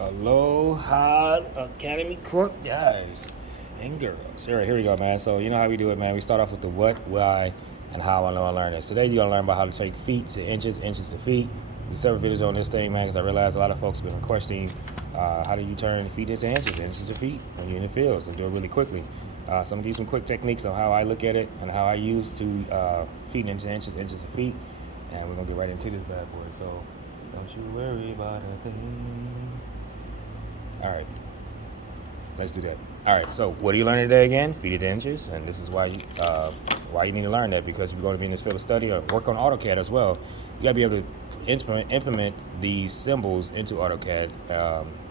Aloha Academy Corp guys and girls. All right, here we go, man. So you know how we do it, man. We start off with the what, why, and how I know I learned this. Today you're gonna learn about how to take feet to inches, inches to feet. We several videos on this thing, man, because I realized a lot of folks have been requesting how do you turn feet into inches, inches to feet when you're in the field. So do it really quickly. So I'm gonna give you some quick techniques on how I look at it and how I use to feet into inches, inches to feet. And we're gonna get right into this bad boy. So don't you worry about a thing. All right, let's do that. All right, so what are you learning today again? Feet to inches, and this is why you need to learn that, because you're going to be in this field of study or work on AutoCAD as well. You got to be able to implement these symbols into AutoCAD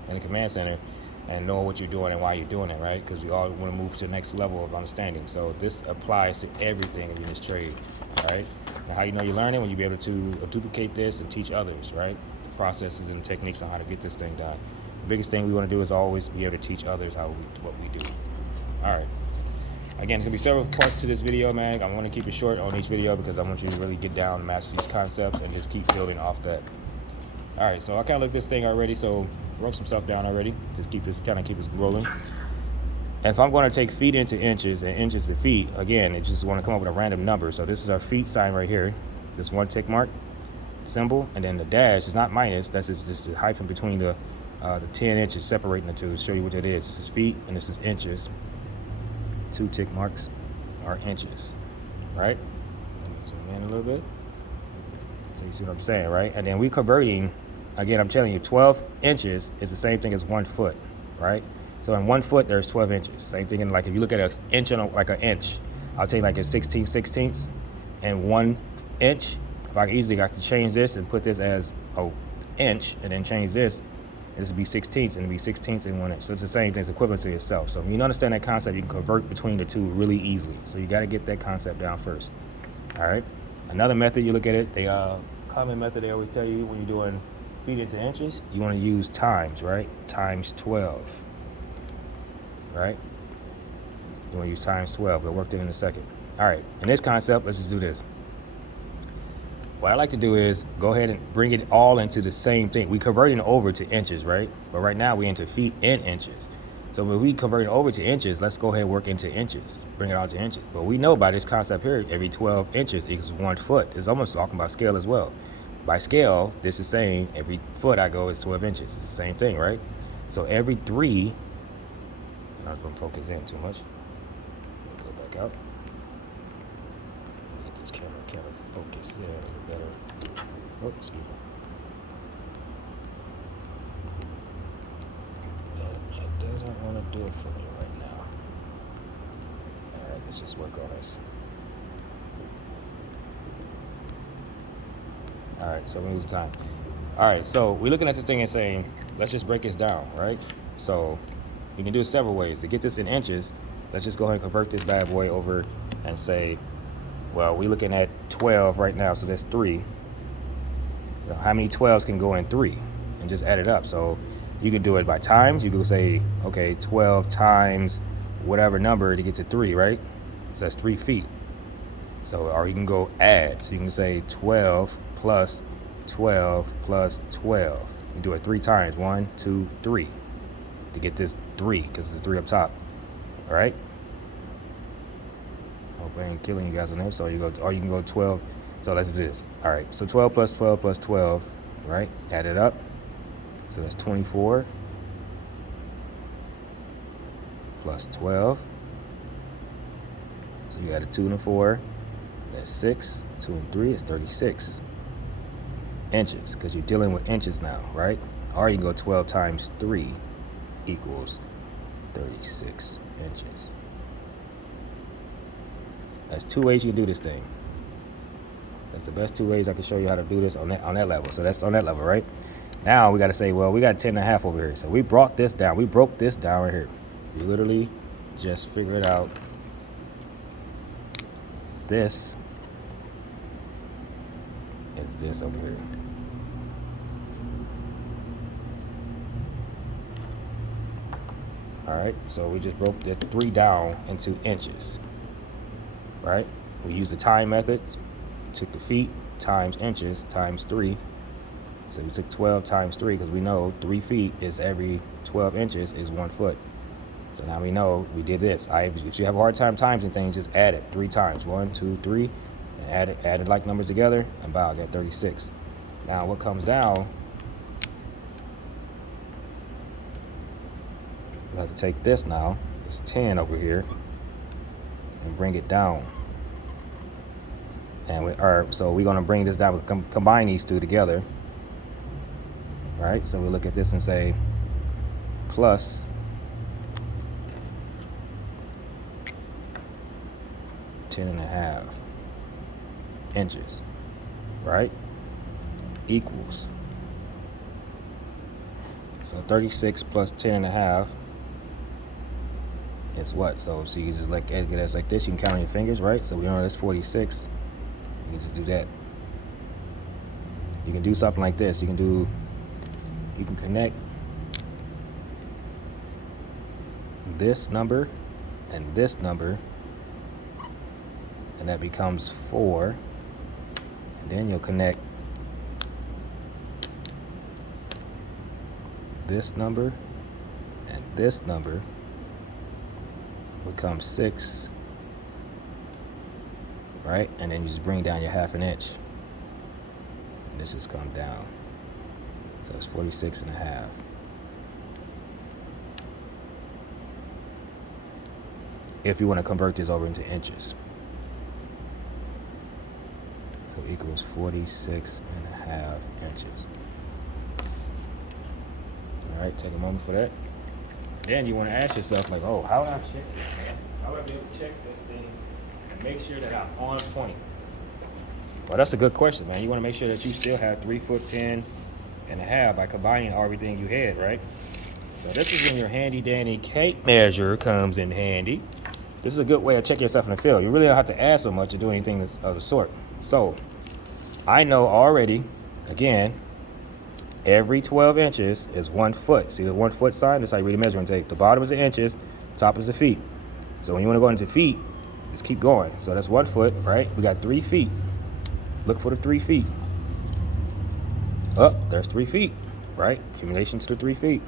in the command center and know what you're doing and why you're doing it, right? Because we all want to move to the next level of understanding. So this applies to everything in this trade, right? And how you know you're learning when you be able to duplicate this and teach others, right? The processes and techniques on how to get this thing done. The biggest thing we want to do is always be able to teach others what we do. All right. Again, there's gonna be several parts to this video, man. I want to keep it short on each video because I want you to really get down and master these concepts and just keep building off that. All right, so I kind of looked this thing already, so wrote some stuff down already. Just keep this rolling. And if I'm going to take feet into inches and inches to feet, again, it just want to come up with a random number. So this is our feet sign right here. This one tick mark symbol, and then the dash is not minus. That's just a hyphen between the 10 inches separating the two to show you what it is. This is feet and this is inches. 2 tick marks are inches, right? Let me zoom in a little bit so you see what I'm saying, right? And then we converting, again, I'm telling you, 12 inches is the same thing as 1 foot, right? So in 1 foot, there's 12 inches. Same thing in, like, if you look at an inch, like an inch, I'll take like a 16 sixteenths and 1 inch. If I can change this and put this as an inch and then change this, this would be 16ths, and it'd be 16ths in 1 inch. So it's the same thing, it's equivalent to itself. So when you understand that concept, you can convert between the two really easily. So you got to get that concept down first. All right. Another method, you look at it, the common method they always tell you when you're doing feet into inches, you want to use times, right? Times 12, right? You want to use times 12. We'll work that in a second. All right. In this concept, let's just do this. What I like to do is go ahead and bring it all into the same thing. We converting over to inches, right? But right now we into feet in inches. So when we convert it over to inches, let's go ahead and work into inches. Bring it all to inches. But we know by this concept here, every 12 inches equals 1 foot. It's almost talking about scale as well. By scale, this is saying every foot I go is 12 inches. It's the same thing, right? So every 3, I'm not going to focus in too much. Go back out. Get this camera focus there a little better. Oh, excuse me. That doesn't want to do it for me right now. All right, let's just work on this. All right, so we lose time. All right, so we're looking at this thing and saying, let's just break this down, right? So we can do it several ways. To get this in inches, let's just go ahead and convert this bad boy over and say, well, we're looking at 12 right now, so that's 3. How many 12s can go in 3? And just add it up. So you can do it by times. You can say, okay, 12 times whatever number to get to 3, right? So that's 3 feet. So, or you can go add. So you can say 12 plus 12 plus 12. You do it 3 times. 1, 2, 3. To get this 3, because it's 3 up top. All right? Hope I ain't killing you guys on this. So you can go 12. So let's do this. All right. So 12 plus 12 plus 12, right? Add it up. So that's 24 plus 12. So you add a 2 and a 4. That's 6. 2 and 3 is 36 inches, because you're dealing with inches now, right? Or you can go 12 times 3 equals 36 inches. That's 2 ways you can do this thing. That's the best 2 ways I can show you how to do this on that level. So that's on that level, right? Now we got to say, well, we got 10 and a half over here. So we brought this down. We broke this down right here. You literally just figure it out. This is this over here. All right, so we just broke the 3 down into inches. Right? We use the time methods, took the feet times inches times 3 So we took 12 times 3 because we know 3 feet is every 12 inches is 1 foot. So now we know we did this. If you have a hard time timesing things, just add it 3 times. 1, 2, 3, and add it like numbers together, and I got 36. Now what comes down, we have to take this now, it's 10 over here, and bring it down. And so we're gonna bring this down, combine these two together. Right, so we look at this and say plus 10.5 inches, right, equals, so 36 plus 10.5 is what? So you can just get it like this. You can count on your fingers, right? So we know that's 46. You can just do that. You can do something like this. You can connect this number and this number, and that becomes 4. And then you'll connect this number and this number, becomes 6, right? And then you just bring down your 1/2 inch, and this just come down. So it's 46.5. If you want to convert this over into inches. So equals 46.5 inches. All right, take a moment for that. Then you want to ask yourself, like, oh, how do I check this, man? How do I be able to check this thing and make sure that I'm on point? Well, that's a good question, man. You want to make sure that you still have 3 foot 10.5 by combining everything you had, right? So this is when your handy dandy tape measure comes in handy. This is a good way to check yourself in the field. You really don't have to add so much to do anything of the sort. So I know already, again, every 12 inches is 1 foot. See the 1 foot sign? That's how you read the measuring tape. The bottom is the inches, top is the feet. So when you want to go into feet, just keep going. So that's 1 foot, right? We got 3 feet. Look for the 3 feet. Oh, there's 3 feet, right? Accumulation to the 3 feet.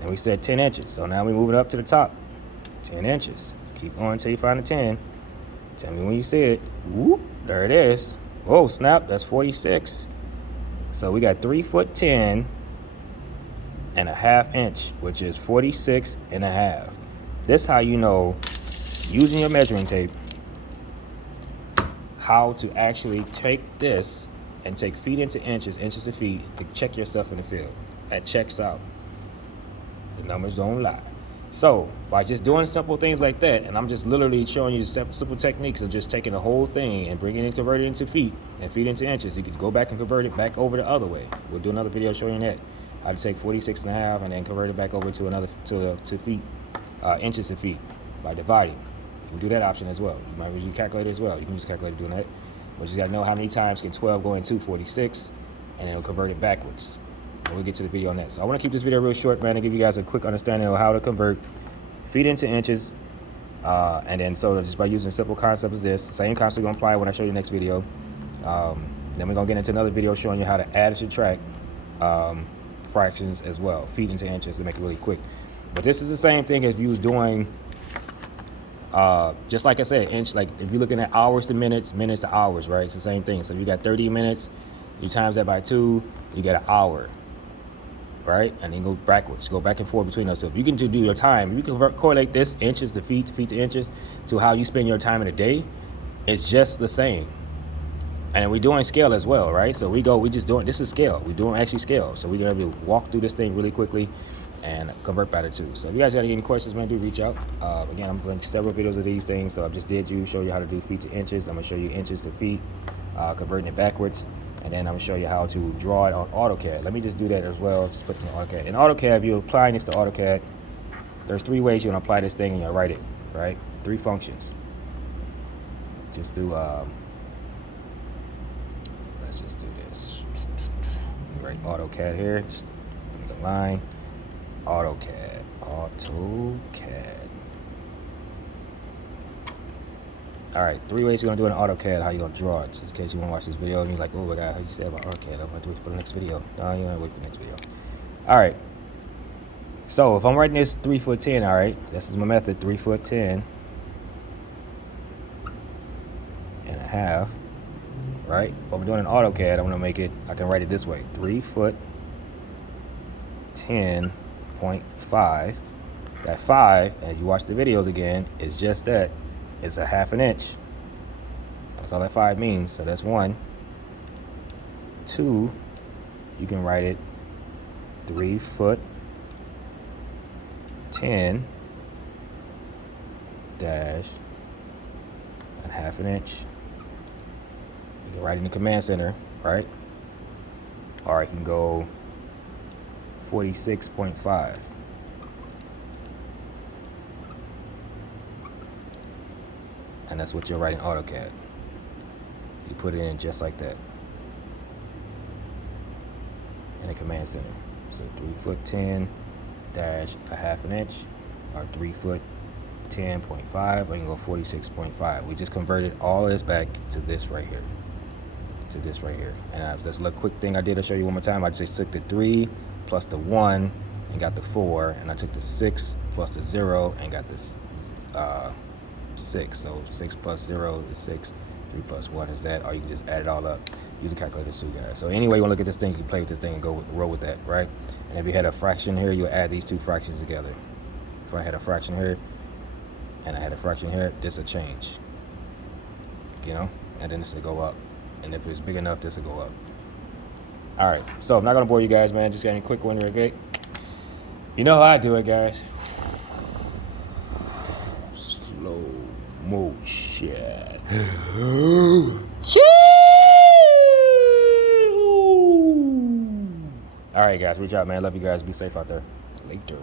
And we said 10 inches. So now we move it up to the top. 10 inches. Keep going until you find a 10. Tell me when you see it. Whoop, there it is. Whoa, snap, that's 46. So we got 3 foot 10.5 inch, which is 46.5. This is how you know, using your measuring tape, how to actually take this and take feet into inches, inches to feet, to check yourself in the field. That checks out. The numbers don't lie. So by just doing simple things like that, and I'm just literally showing you simple techniques of just taking the whole thing and bringing it, converting it into feet and feet into inches. You could go back and convert it back over the other way. We'll do another video showing that, how to take 46.5 and then convert it back over to another to feet, inches to feet by dividing. You can do that option as well. You might use your calculator as well. You can use a calculator doing that. But you got to know how many times can 12 go into 46, and it'll convert it backwards. And we'll get to the video on that. So I want to keep this video real short, man, to give you guys a quick understanding of how to convert feet into inches. And then so just by using a simple concept as this, same concept going to apply when I show you the next video. Then we're going to get into another video showing you how to add and subtract fractions as well, feet into inches, to make it really quick. But this is the same thing as you was doing, just like I said, inch, like if you're looking at hours to minutes, minutes to hours, right? It's the same thing. So if you got 30 minutes, you times that by 2, you get an hour, right? And then go backwards, go back and forth between those two. If you can do your time, you can correlate this inches to feet to inches to how you spend your time in a day. It's just the same. And we're doing scale as well, right? So we just doing, this is scale. We're doing actually scale. So we're gonna be able to walk through this thing really quickly and convert by the two. So if you guys got any questions, man, do reach out. Again, I'm doing several videos of these things. So I just show you how to do feet to inches. I'm gonna show you inches to feet, converting it backwards. And then I'm gonna show you how to draw it on AutoCAD. Let me just do that as well. Just put it in AutoCAD. In AutoCAD, if you're applying this to AutoCAD, there's 3 ways you're gonna apply this thing and you'll write it, right? 3 functions. Just do, let's just do this. Write AutoCAD here, just put the line, AutoCAD. All right, 3 ways you're gonna do it in AutoCAD. How you gonna draw it? Just in case you wanna watch this video and you're like, oh my God, how you say about AutoCAD? I'm gonna do it for the next video. No, you wanna wait for the next video. All right. So if I'm writing this 3 foot 10, all right, this is my method, 3 foot 10 and a half, right? If I'm doing an AutoCAD, I'm gonna make it, I can write it this way, 3 foot 10.5. That 5, as you watch the videos again, is just that. It's a ½ inch. That's all that 5 means. So that's 1. 2, you can write it 3 foot 10 dash and ½ inch. You can write it in the command center, right? Or I can go 46.5. And that's what you'll write in AutoCAD. You put it in just like that in the command center. So 3 foot 10 dash a ½ inch, or 3 foot 10.5, or you can go 46.5. We just converted all this back to this right here. To this right here. And that's a little quick thing I did. I'll show you one more time. I just took the 3 plus the 1 and got the 4, and I took the 6 plus the 0 and got this 6. So 6 plus 0 is 6. 3 plus 1 is that. Or you can just add it all up. Use a calculator too, guys. So anyway, you want to look at this thing, you can play with this thing and roll with that, right? And if you had a fraction here, you add these two fractions together. If I had a fraction here and I had a fraction here, this will change. You know? And then this will go up. And if it's big enough, this will go up. All right. So I'm not going to bore you guys, man. Just got a quick one real quick. You know how I do it, guys. Slow motion. All right, guys. Reach out, man. Love you guys. Be safe out there. Later.